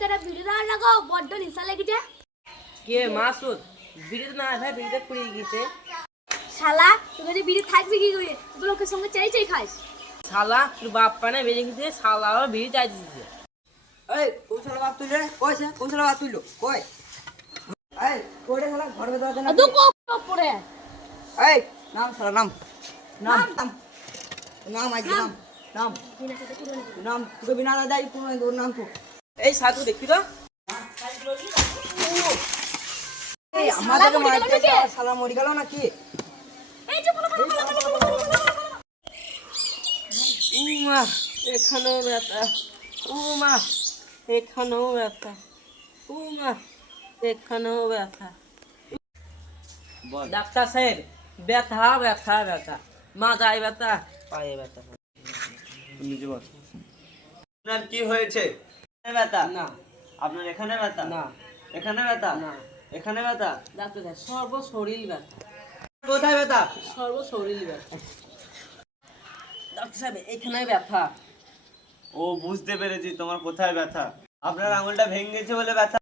তারা ভিডিও দেওয়ার লাগো বড্ড নিশা লেগেছে। কে মাসুদ বিড়ি না ভাই বিড়িতে পুড়িয়ে গিয়েছে। শালা তোকে যে বিড়ি থাকবে কি করে, তুই লোকের সঙ্গে চাই চাই খাস। শালা তোর বাপ পানে বেরিয়ে গেছে, শালাও বিড়ি চাই দিচ্ছে। এই কোন শালা বাপ তুইলে কই সে কোন শালা বাপ তুইলো কই এই কোড়ে শালা ঘর ভেতর আছে না তুই কোপ পড়ে এই নাম শালা নাম নাম নাম নাম আই নাম নাম নাম তোকে বিনা দাদাই কোন তোর নাম তো এই সাধু দেখি তো এই আমাদের মারতে শালা মরি গেল নাকি এই যে বলো উমা এখানেও ব্যথা, উমা এখানেও ব্যথা, উমা এখানেও ব্যথা। ডাক্তার সাহেব ব্যথা ব্যথা ব্যথা, মাথায় ব্যথা, পায়ে ব্যথা। আপনার কি হয়েছে? ব্যথা না আপনার এখানে ব্যথা না এখানে ব্যথা না এখানে ব্যথা ডাক্তার সাহেব সর্ব শরীর ব্যথা, কোথায় ব্যথা? সর্ব শরীর ব্যথা। ডাক্তার সাহেব এখানে ব্যথা। ও বুঝতে পেরেছি তোমার কোথায় ব্যথা। আপনার আঙুলটা ভেঙে গেছে বলে ব্যথা।